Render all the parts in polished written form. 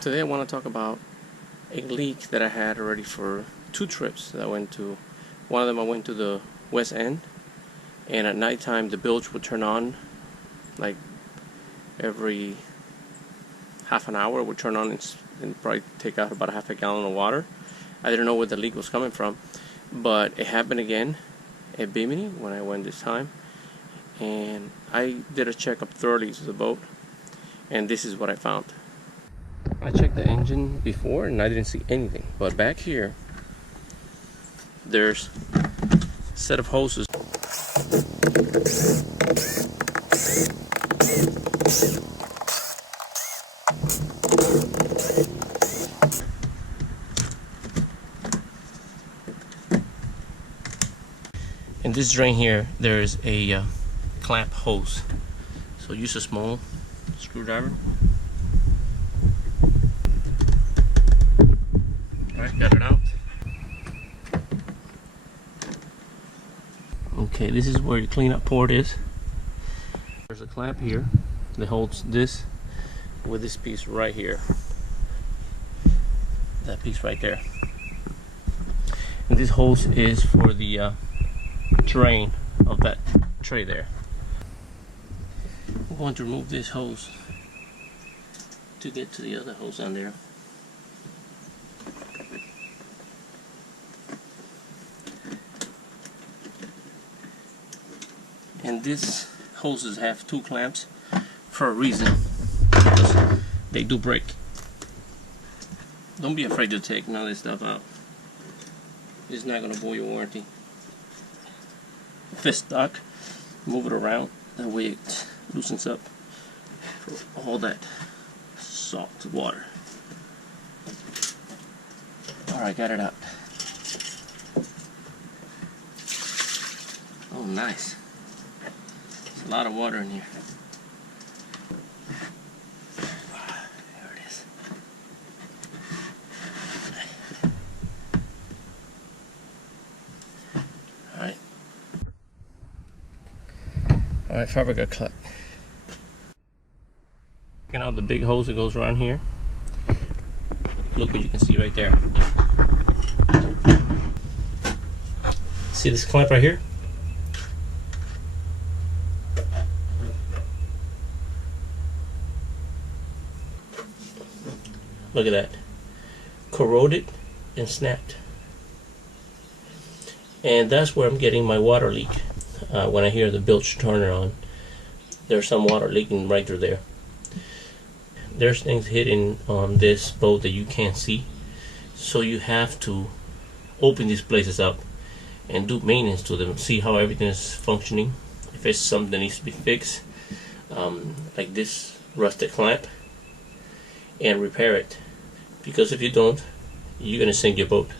Today I want to talk about a leak that I had already for 2 trips that I went to. One of them I went to the west end, and at nighttime the bilge would turn on like every half an hour. It would turn on and probably take out about a half a gallon of water. I didn't know where the leak was coming from, but it happened again at Bimini when I went this time, and I did a checkup thoroughly to the boat, and this is what I found. I checked the engine before and I didn't see anything, but back here there's a set of hoses. In this drain here there's a clamp hose, so use a small screwdriver. Alright, got it out. Okay, this is where your cleanup port is. There's a clamp here that holds this with this piece right here. That piece right there. And this hose is for the drain of that tray there. I'm going to remove this hose to get to the other hose on there. And these hoses have 2 clamps for a reason, because they do break. Don't be afraid to take none of this stuff out. It's not going to void your warranty. If it's stuck, move it around. That way it loosens up for all that salt water. Alright, got it out. Oh, nice. A lot of water in here. There it is. Alright, fabric got cut. Checking out the big hose that goes around here. Look what you can see right there. See this clamp right here? Look at that. Corroded and snapped. And that's where I'm getting my water leak. When I hear the bilge turner on, there's some water leaking right through there. There's things hidden on this boat that you can't see, so you have to open these places up and do maintenance to them, see how everything is functioning. If it's something that needs to be fixed, like this rusted clamp, and repair it, because if you don't, you're gonna sink your boat.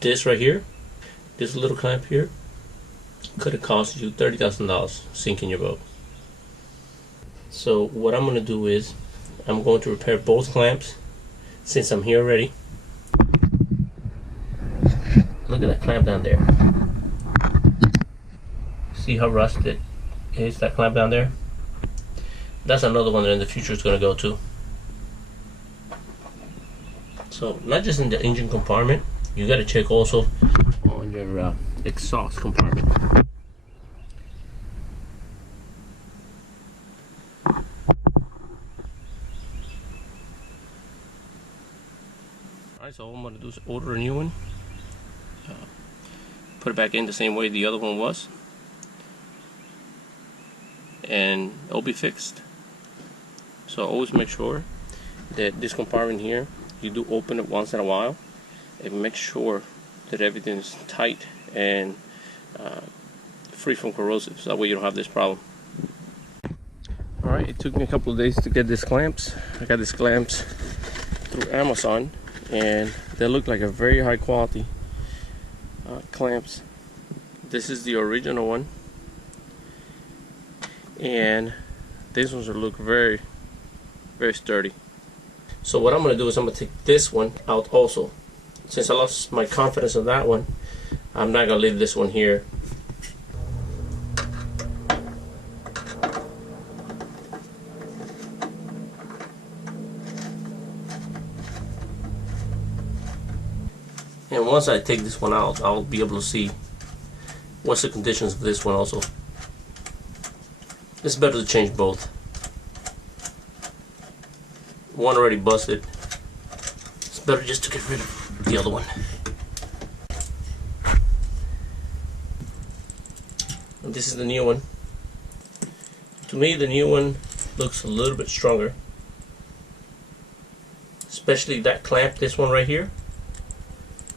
This right here, this little clamp here, could have cost you $30,000 sinking your boat. So what I'm gonna do is I'm going to repair both clamps since I'm here already. Look at that clamp down there. See how rusted is that clamp down there? That's another one that in the future is gonna go to. So not just in the engine compartment, you got to check also on your exhaust compartment. Alright, so all I'm going to do is order a new one, put it back in the same way the other one was, and it'll be fixed. So always make sure that this compartment here, you do open it once in a while and make sure that everything is tight and free from corrosive, so that way you don't have this problem. Alright, it took me a couple of days to get these clamps. I got these clamps through Amazon, and they look like a very high quality clamps. This is the original one, and these ones look very, very sturdy. So what I'm going to do is I'm going to take this one out also. Since I lost my confidence in that one, I'm not going to leave this one here. And once I take this one out, I'll be able to see what's the conditions of this one also. It's better to change both. One already busted. It's better just to get rid of the other one. And this is the new one. To me, the new one looks a little bit stronger. Especially that clamp, this one right here.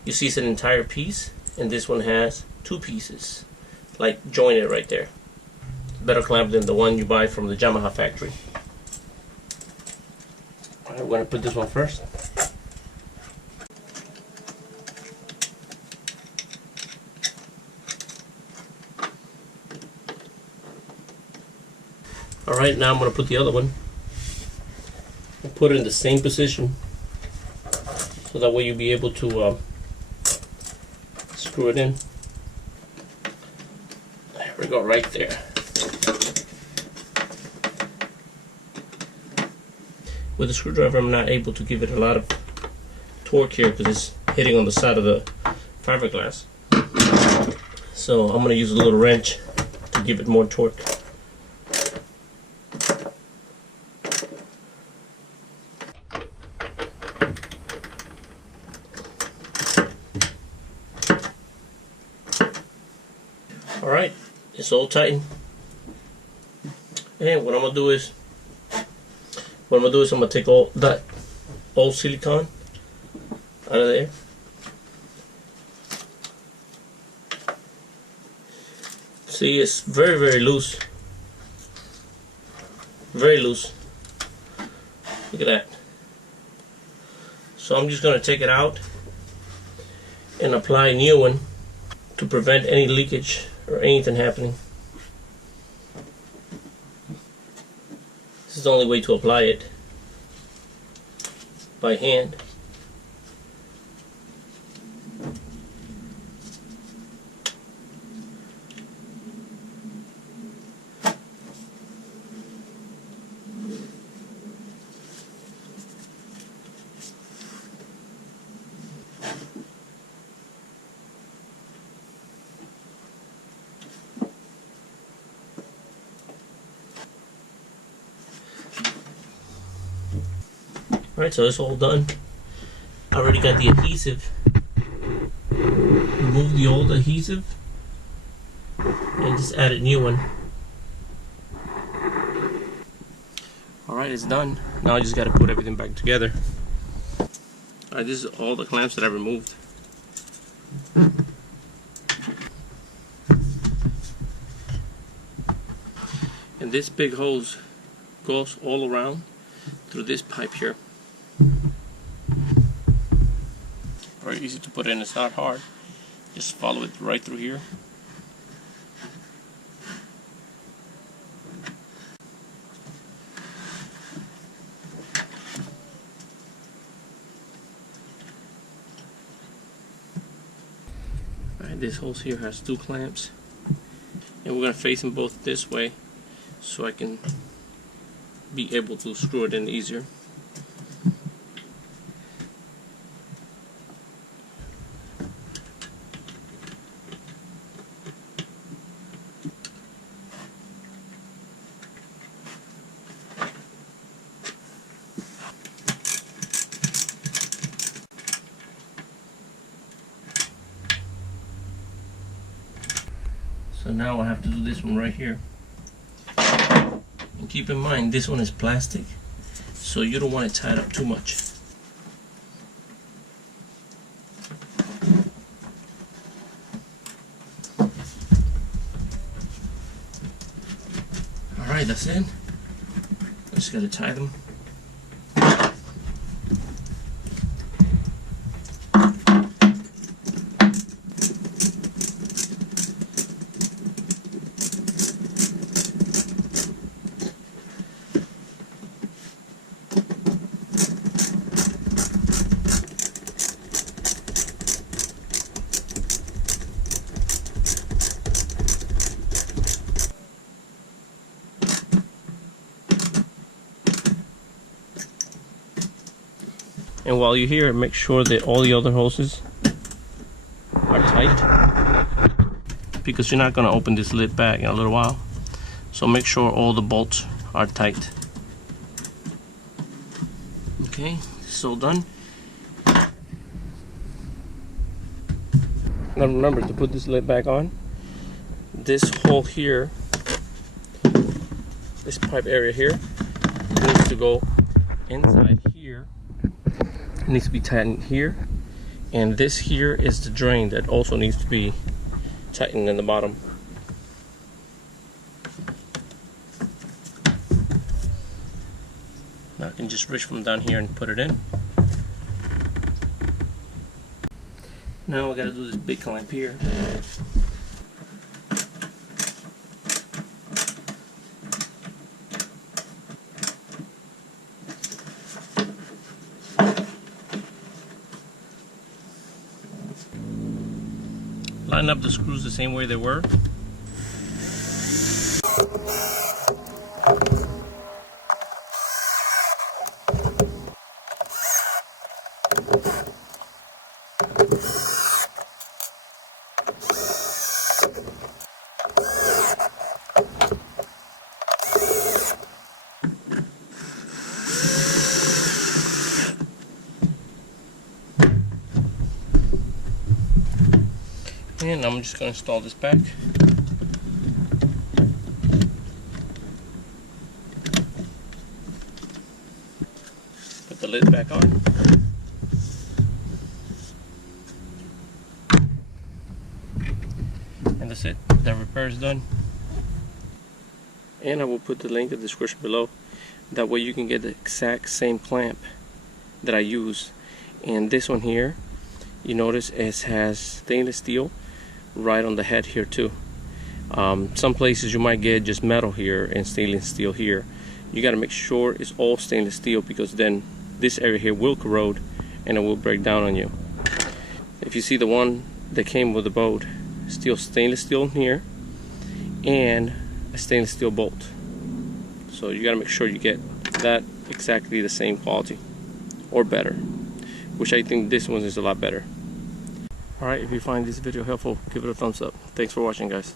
You see it's an entire piece, and this one has two pieces, like jointed right there. Better clamp than the one you buy from the Yamaha factory. Alright, we're going to put this one first. Alright, now I'm going to put the other one. I'll put it in the same position, so that way you'll be able to screw it in. There we go, right there. With the screwdriver, I'm not able to give it a lot of torque here because it's hitting on the side of the fiberglass. So I'm going to use a little wrench to give it more torque. Alright, it's all tightened. And what I'm going to do is I'm going to take all that old silicone out of there. See, it's very, very loose. Very loose. Look at that. So I'm just going to take it out and apply a new one to prevent any leakage or anything happening. This is the only way to apply it, by hand. Alright, so it's all done. I already got the adhesive. Remove the old adhesive and just add a new one. Alright, it's done. Now I just got to put everything back together. Alright, this is all the clamps that I removed. And this big hose goes all around through this pipe here. Very easy to put in, it's not hard. Just follow it right through here. Alright, this hose here has two clamps. And we're going to face them both this way so I can be able to screw it in easier. So now I have to do this one right here. And keep in mind, this one is plastic, so you don't want it tied up too much. Alright, that's it. I just gotta tie them. And while you're here, make sure that all the other hoses tight, because you're not going to open this lid back in a little while. So make sure all the bolts are tight. Okay, so done. Now remember to put this lid back on. This hole here, this pipe area here, needs to go inside here. It needs to be tightened here. And this here is the drain that also needs to be tightened in the bottom. Now I can just reach from down here and put it in. Now I gotta do this big clamp here. Line up the screws the same way they were. And I'm just going to install this back. Put the lid back on. And that's it. The repair is done. And I will put the link in the description below. That way you can get the exact same clamp that I use. And this one here, you notice it has stainless steel right on the head here too. Some places you might get just metal here and stainless steel here. You got to make sure it's all stainless steel, because then this area here will corrode and it will break down on you. If you see the one that came with the boat, stainless steel here and a stainless steel bolt. So you got to make sure you get that exactly the same quality or better, which I think this one is a lot better. Alright, if you find this video helpful, give it a thumbs up. Thanks for watching, guys.